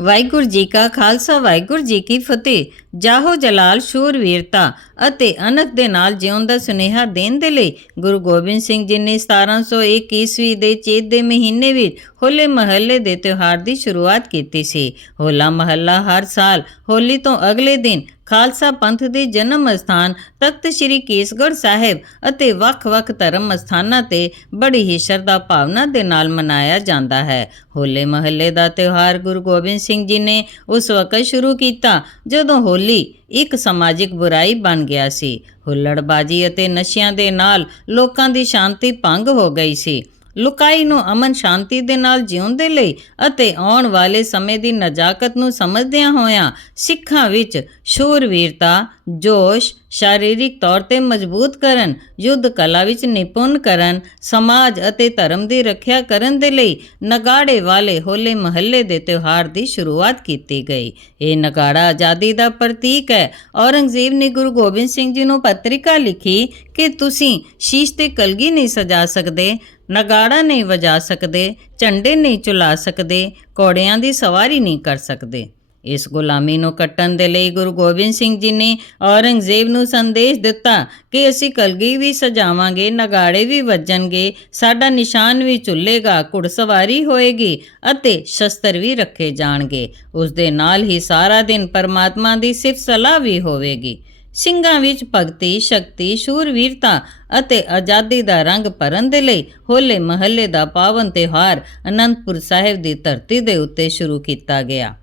ਵਾਹਿਗੁਰੂ ਜੀ ਕਾ ਖਾਲਸਾ, ਵਾਹਿਗੁਰੂ ਜੀ ਕੀ ਫਤਿਹ। ਜਾਹੋ ਜਲਾਲ ਸ਼ੂਰਵੀਰਤਾ ਅਤੇ ਅਨਕ ਦੇ ਨਾਲ ਜਿਉਣ ਦਾ ਸੁਨੇਹਾ ਦੇਣ ਦੇ ਲਈ ਗੁਰੂ ਗੋਬਿੰਦ ਸਿੰਘ ਜੀ ਨੇ 1701 ਈਸਵੀ ਦੇ ਚੇਤ ਦੇ ਮਹੀਨੇ ਵਿੱਚ ਹੋਲੇ ਮਹੱਲੇ ਦੇ ਤਿਉਹਾਰ ਦੀ ਸ਼ੁਰੂਆਤ ਕੀਤੀ ਸੀ। ਹੋਲਾ ਮਹੱਲਾ ਹਰ ਸਾਲ ਹੋਲੀ ਤੋਂ ਅਗਲੇ ਦਿਨ ਖਾਲਸਾ ਪੰਥ ਦੇ ਜਨਮ ਸਥਾਨ ਤਖਤ ਸ੍ਰੀ ਕੇਸਗੜ੍ਹ ਸਾਹਿਬ ਅਤੇ ਵੱਖ-ਵੱਖ ਧਰਮ ਸਥਾਨਾਂ ਤੇ ਬੜੀ ਹੀ ਸ਼ਰਧਾ ਭਾਵਨਾ ਦੇ ਨਾਲ ਮਨਾਇਆ ਜਾਂਦਾ ਹੈ। ਹੋਲੇ ਮਹੱਲੇ ਦਾ ਤਿਉਹਾਰ ਗੁਰੂ ਗੋਬਿੰਦ ਸਿੰਘ ਜੀ ਨੇ ਉਸ ਵਕਤ ਸ਼ੁਰੂ ਕੀਤਾ, ਜਦੋਂ ਹੋਲੀ ਇੱਕ ਸਮਾਜਿਕ ਬੁਰਾਈ ਬਣ ਗਿਆ ਸੀ। ਹੁੱਲੜਬਾਜੀ ਅਤੇ ਨਸ਼ਿਆਂ ਦੇ ਨਾਲ ਲੋਕਾਂ ਦੀ ਸ਼ਾਂਤੀ ਭੰਗ ਹੋ ਗਈ ਸੀ। ਲੁਕਾਈ ਨੂੰ ਅਮਨ ਸ਼ਾਂਤੀ ਦੇ ਨਾਲ ਜਿਉਣ ਦੇ ਲਈ ਅਤੇ ਆਉਣ ਵਾਲੇ ਸਮੇਂ ਦੀ ਨਜਾਕਤ ਨੂੰ ਸਮਝਦਿਆਂ ਹੋਇਆਂ ਸਿੱਖਾਂ ਵਿੱਚ ਸ਼ੂਰਵੀਰਤਾ ਜੋਸ਼ ਸ਼ਾਰੀਰਿਕ ਤੌਰ ਤੇ ਮਜ਼ਬੂਤ ਕਰਨ, ਯੁੱਧ ਕਲਾ ਵਿੱਚ ਨਿਪੁੰਨ ਕਰਨ, ਸਮਾਜ ਅਤੇ ਧਰਮ ਦੀ ਰੱਖਿਆ ਕਰਨ ਦੇ ਲਈ ਨਗਾੜੇ ਵਾਲੇ ਹੋਲੇ ਮਹੱਲੇ ਦੇ ਤਿਉਹਾਰ ਦੀ ਸ਼ੁਰੂਆਤ ਕੀਤੀ ਗਈ। ਇਹ ਨਗਾੜਾ ਆਜ਼ਾਦੀ ਦਾ ਪ੍ਰਤੀਕ ਹੈ। ਔਰੰਗਜ਼ੇਬ ਨੇ ਗੁਰੂ ਗੋਬਿੰਦ ਸਿੰਘ ਜੀ ਨੂੰ ਪੱਤਰਿਕਾ ਲਿਖੀ ਕਿ ਤੁਸੀਂ ਸ਼ੀਸ਼ ਤੇ ਕਲਗੀ ਨਹੀਂ ਸਜਾ ਸਕਦੇ, ਨਗਾੜਾ ਨਹੀਂ ਵਜਾ ਸਕਦੇ, ਝੰਡੇ ਨਹੀਂ ਚੁਲਾ ਸਕਦੇ, ਘੋੜਿਆਂ ਦੀ ਸਵਾਰੀ ਨਹੀਂ ਕਰ ਸਕਦੇ। ਇਸ ਗੁਲਾਮੀ ਨੂੰ ਕੱਟਣ ਦੇ ਲਈ ਗੁਰੂ ਗੋਬਿੰਦ ਸਿੰਘ ਜੀ ਨੇ ਔਰੰਗਜ਼ੇਬ ਨੂੰ ਸੰਦੇਸ਼ ਦਿੱਤਾ ਕਿ ਅਸੀਂ ਕਲਗੀ ਵੀ ਸਜਾਵਾਂਗੇ, ਨਗਾੜੇ ਵੀ ਵੱਜਣਗੇ, ਸਾਡਾ ਨਿਸ਼ਾਨ ਵੀ ਝੁੱਲੇਗਾ, ਘੁੜਸਵਾਰੀ ਹੋਏਗੀ ਅਤੇ ਸ਼ਸਤਰ ਵੀ ਰੱਖੇ ਜਾਣਗੇ। ਉਸ ਦੇ ਨਾਲ ਹੀ ਸਾਰਾ ਦਿਨ ਪਰਮਾਤਮਾ ਦੀ ਸਿਫਤ ਸਲਾਹ ਵੀ ਹੋਵੇਗੀ। ਸਿੰਘਾਂ ਵਿੱਚ ਭਗਤੀ, ਸ਼ਕਤੀ, ਸ਼ੂਰਵੀਰਤਾ ਅਤੇ ਆਜ਼ਾਦੀ ਦਾ ਰੰਗ ਭਰਨ ਦੇ ਲਈ ਹੋਲੇ ਮਹੱਲੇ ਦਾ ਪਾਵਨ ਤਿਉਹਾਰ ਅਨੰਦਪੁਰ ਸਾਹਿਬ ਦੀ ਧਰਤੀ ਦੇ ਉੱਤੇ ਸ਼ੁਰੂ ਕੀਤਾ ਗਿਆ।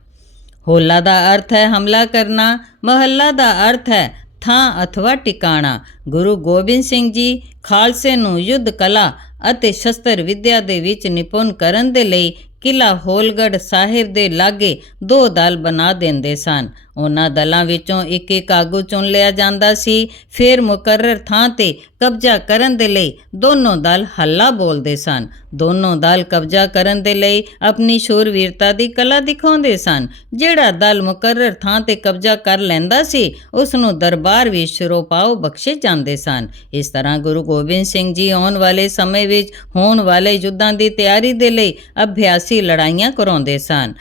ਹੋਲਾ ਦਾ ਅਰਥ ਹੈ ਹਮਲਾ ਕਰਨਾ, ਮਹੱਲਾ ਦਾ ਅਰਥ ਹੈ ਥਾਂ ਅਥਵਾ ਟਿਕਾਣਾ। ਗੁਰੂ ਗੋਬਿੰਦ ਸਿੰਘ ਜੀ ਖਾਲਸੇ ਨੂੰ ਯੁੱਧ ਕਲਾ ਅਤੇ ਸ਼ਸਤਰ ਵਿਦਿਆ ਦੇ ਵਿੱਚ ਨਿਪੁੰਨ ਕਰਨ ਦੇ ਲਈ ਕਿਲਾ ਹੋਲਗੜ ਸਾਹਿਬ ਦੇ ਲਾਗੇ ਦੋ ਦਲ ਬਣਾ ਦਿੰਦੇ ਸਨ। ਉਹਨਾਂ ਦਲਾਂ ਵਿੱਚੋਂ ਇੱਕ ਇੱਕ ਆਗੂ ਚੁਣ ਲਿਆ ਜਾਂਦਾ ਸੀ। ਫਿਰ ਮੁਕਰਰ ਥਾਂ ਤੇ ਕਬਜ਼ਾ ਕਰਨ ਦੇ ਲਈ ਦੋਨੋਂ ਦਲ ਹੱਲਾ ਬੋਲਦੇ ਸਨ। ਦੋਨੋਂ ਦਲ ਕਬਜ਼ਾ ਕਰਨ ਦੇ ਲਈ ਆਪਣੀ ਸ਼ੂਰਵੀਰਤਾ ਦੀ ਕਲਾ ਦਿਖਾਉਂਦੇ ਸਨ। ਜਿਹੜਾ ਦਲ ਮੁਕਰਰ ਥਾਂ ਤੇ ਕਬਜ਼ਾ ਕਰ ਲੈਂਦਾ ਸੀ ਉਸ ਨੂੰ ਦਰਬਾਰ ਵਿੱਚ ਸ਼ਿਰੋਪਾਓ ਬਖਸ਼ੇ ਜਾਂਦੇ ਸਨ। ਇਸ ਤਰ੍ਹਾਂ ਗੁਰੂ ਗੋਬਿੰਦ ਸਿੰਘ ਜੀ ਆਉਣ ਵਾਲੇ ਸਮੇਂ ਵਿੱਚ ਹੋਣ ਵਾਲੇ ਯੁੱਧਾਂ ਦੀ ਤਿਆਰੀ ਦੇ ਲਈ ਅਭਿਆਸੀ ਲੜਾਈਆਂ ਕਰਾਉਂਦੇ ਸਨ।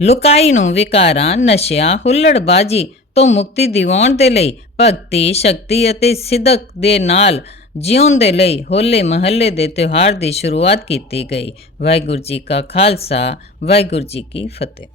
ਲੁਕਾਈ ਨੂੰ ਵਿਕਾਰਾਂ, ਨਸ਼ਿਆਂ, ਹੁੱਲੜਬਾਜੀ ਤੋਂ ਮੁਕਤੀ ਦਿਵਾਉਣ ਦੇ ਲਈ ਭਗਤੀ, ਸ਼ਕਤੀ ਅਤੇ ਸਿੱਧਕ ਦੇ ਨਾਲ ਜਿਉਣ ਦੇ ਲਈ ਹੋਲੇ ਮਹੱਲੇ ਦੇ ਤਿਉਹਾਰ ਦੀ ਸ਼ੁਰੂਆਤ ਕੀਤੀ ਗਈ। ਵਾਹਿਗੁਰੂ ਜੀ ਕਾ ਖਾਲਸਾ, ਵਾਹਿਗੁਰੂ ਜੀ ਕੀ ਫਤਿਹ।